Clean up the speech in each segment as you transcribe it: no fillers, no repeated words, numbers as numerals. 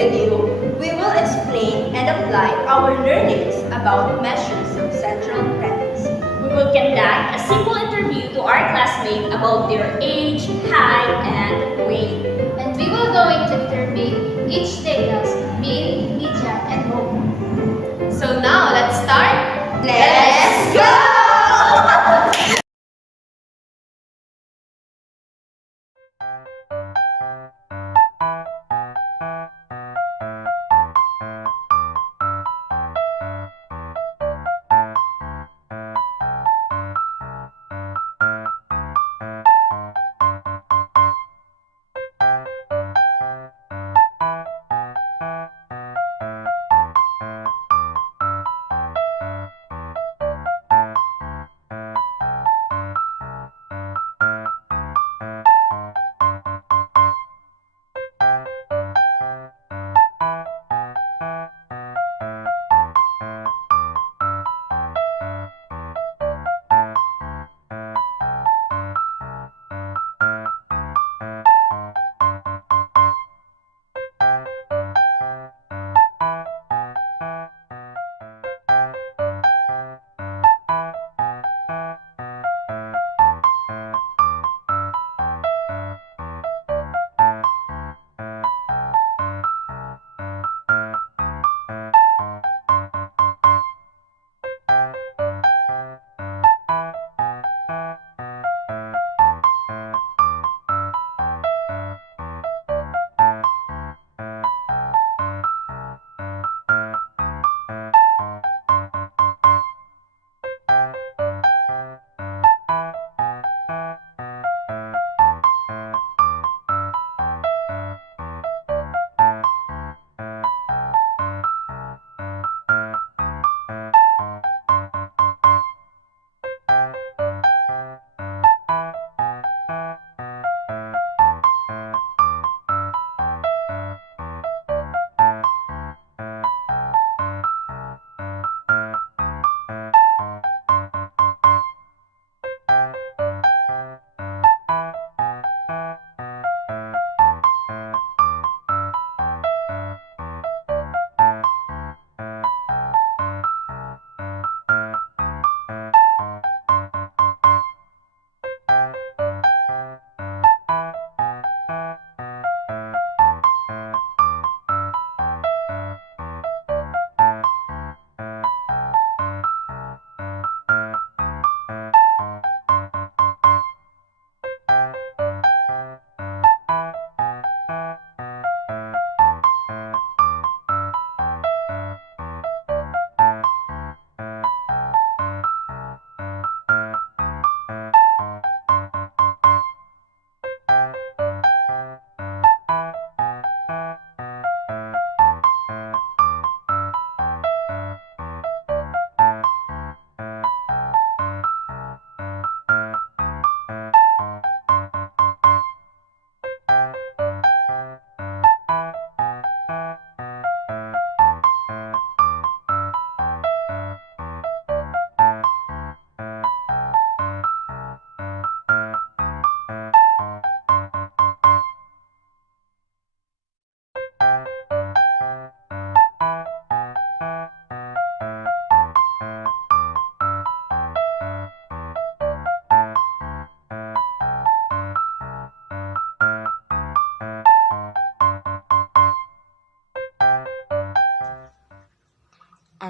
with you, we will explain and apply our learnings about measures of central tendency. We will conduct a simple interview to our classmates about their age, height, and weight. And we will going to determine each data's mean, median, and mode. So now let's start. Let's go!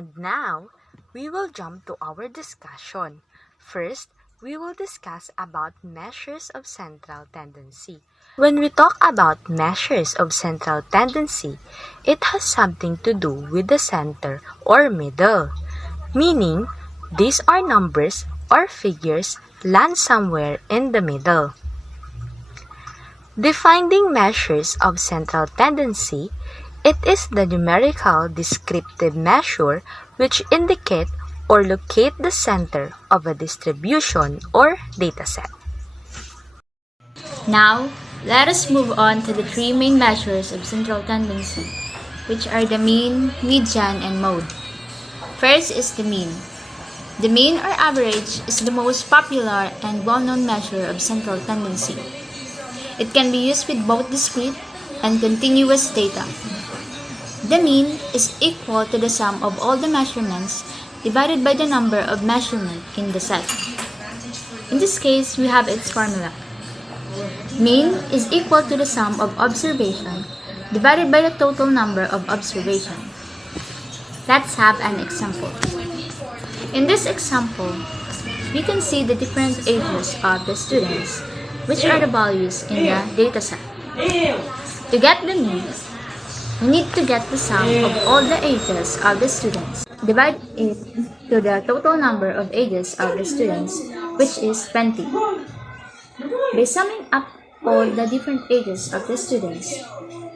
And now, we will jump to our discussion. First, we will discuss about measures of central tendency. When we talk about measures of central tendency, it has something to do with the center or middle, meaning these are numbers or figures land somewhere in the middle. Defining measures of central tendency, it is the numerical descriptive measure which indicate or locate the center of a distribution or dataset. Now, let us move on to the three main measures of central tendency, which are the mean, median, and mode. First is the mean. The mean or average is the most popular and well-known measure of central tendency. It can be used with both discrete and continuous data. The mean is equal to the sum of all the measurements divided by the number of measurements in the set. In this case, we have its formula. Mean is equal to the sum of observation divided by the total number of observation. Let's have an example. In this example, we can see the different ages of the students, which are the values in the dataset. To get the mean, we need to get the sum of all the ages of the students. Divide it to the total number of ages of the students, which is 20. By summing up all the different ages of the students,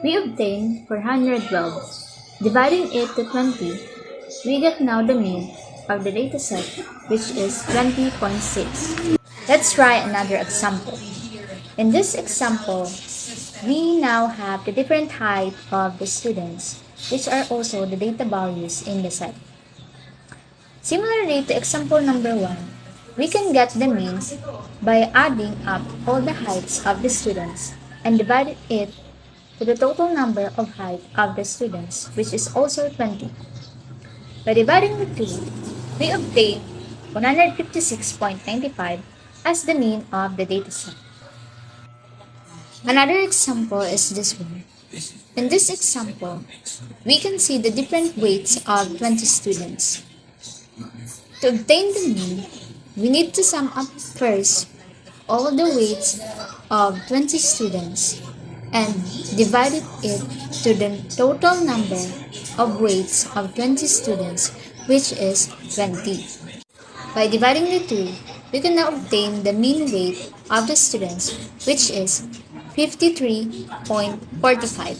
we obtain 412. Dividing it to 20, we get now the mean of the dataset, which is 20.6. Let's try another example. In this example, we now have the different height of the students, which are also the data values in the set. Similarly to example number 1, we can get the means by adding up all the heights of the students and divide it to the total number of height of the students, which is also 20. By dividing the two, we obtain 156.95 as the mean of the dataset. Another example is this one. In this example, we can see the different weights of 20 students. To obtain the mean, we need to sum up first all the weights of 20 students and divide it to the total number of weights of 20 students, which is 20. By dividing the two, we can now obtain the mean weight of the students, which is 53.45.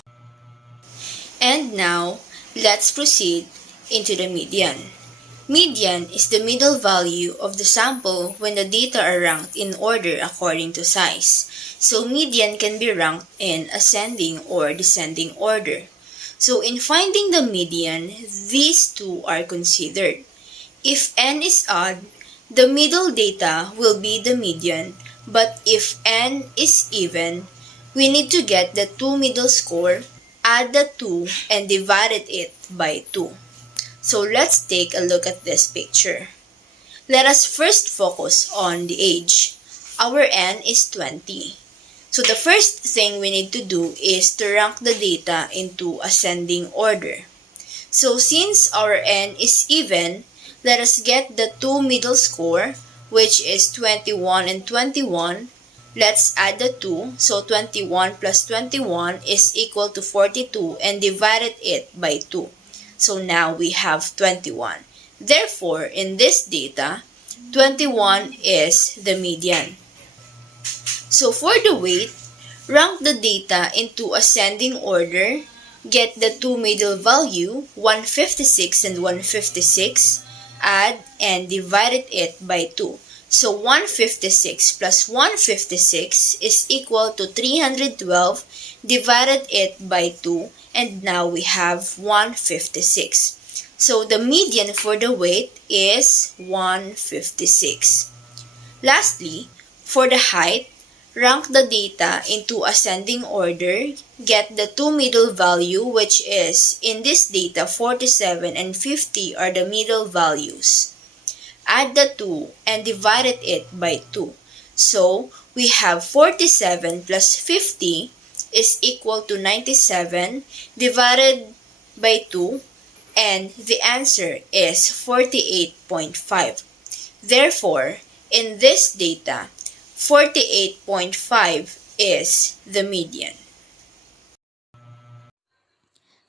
And now, let's proceed into the median. Median is the middle value of the sample when the data are ranked in order according to size. So median can be ranked in ascending or descending order. So in finding the median, these two are considered. If n is odd, the middle data will be the median, but if n is even, we need to get the two middle score, add the 2, and divided it by 2. So let's take a look at this picture. Let us first focus on the age. Our n is 20. So the first thing we need to do is to rank the data into ascending order. So since our n is even, let us get the two middle score, which is 21 and 21. Let's add the 2. So 21 plus 21 is equal to 42 and divided it by 2. So now we have 21. Therefore, in this data, 21 is the median. So for the weight, rank the data into ascending order, get the two middle value, 156 and 156, add and divided it by 2. So 156 plus 156 is equal to 312, divided it by 2, and now we have 156. So the median for the weight is 156. Lastly, for the height, rank the data into ascending order, get the two middle value, which is, in this data, 47 and 50 are the middle values. Add the 2 and divided it by 2. So we have 47 plus 50 is equal to 97 divided by 2, and the answer is 48.5. Therefore, in this data, 48.5 is the median.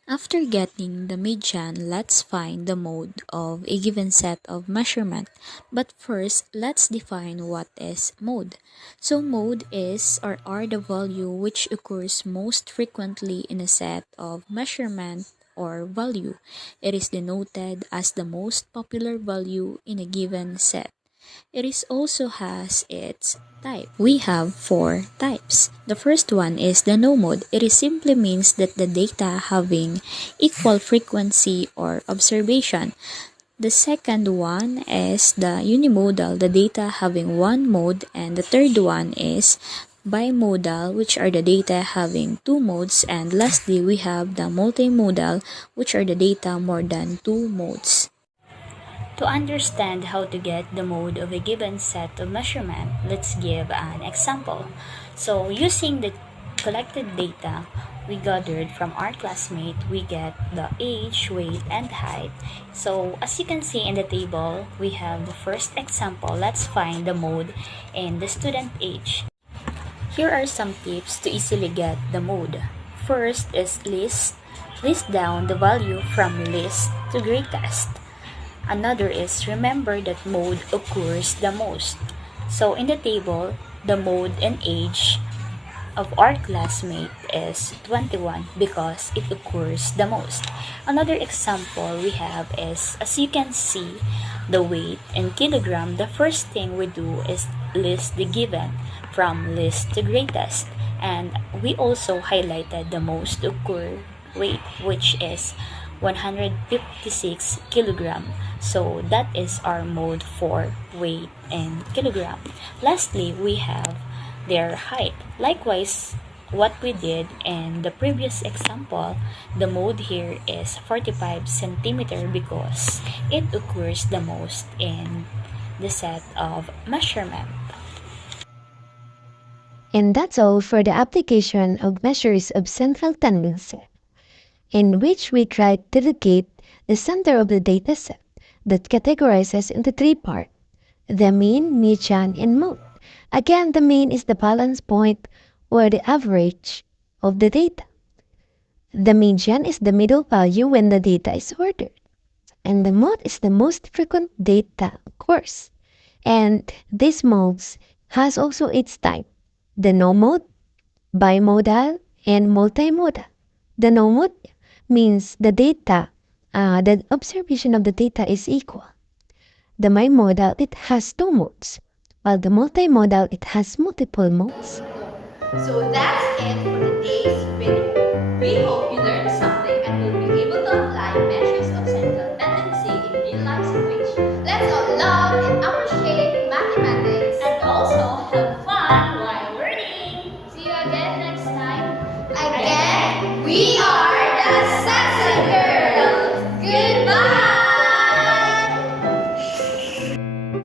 After getting the median, let's find the mode of a given set of measurement. But first, let's define what is mode. So mode is or are the value which occurs most frequently in a set of measurement or value. It is denoted as the most popular value in a given set. It also has its type. We have 4 types. The first one is the no mode. It simply means that the data having equal frequency or observation. The second one is the unimodal, the data having one mode, and the third one is bimodal, which are the data having two modes, and lastly, we have the multimodal, which are the data more than two modes. To understand how to get the mode of a given set of measurement, let's give an example. So, using the collected data we gathered from our classmate, we get the age, weight, and height. So, as you can see in the table, we have the first example. Let's find the mode in the student age. Here are some tips to easily get the mode. First is list. List down the value from least to greatest. Another is remember that mode occurs the most. So in the table, the mode and age of our classmate is 21 because it occurs the most. Another example we have is, as you can see, the weight in kilogram. The first thing we do is list the given from least to greatest. And we also highlighted the most occur weight, which is 156 kilogram. So that is our mode for weight in kilogram. Lastly, we have their height. Likewise, what we did in the previous example, the mode here is 45 centimeter because it occurs the most in the set of measurement. And that's all for the application of measures of central tendency, in which we try to locate the center of the dataset that categorizes into three parts: the mean, median, and mode. Again, the mean is the balance point or the average of the data. The median is the middle value when the data is ordered. And the mode is the most frequent data, of course. And this modes has also its type: the no mode, bimodal, and multimodal. The no mode means the observation of the data is equal. The bimodal, it has two modes, while the multimodal, it has multiple modes. So that's it for today's video. We hope you learned something and will be able to apply measures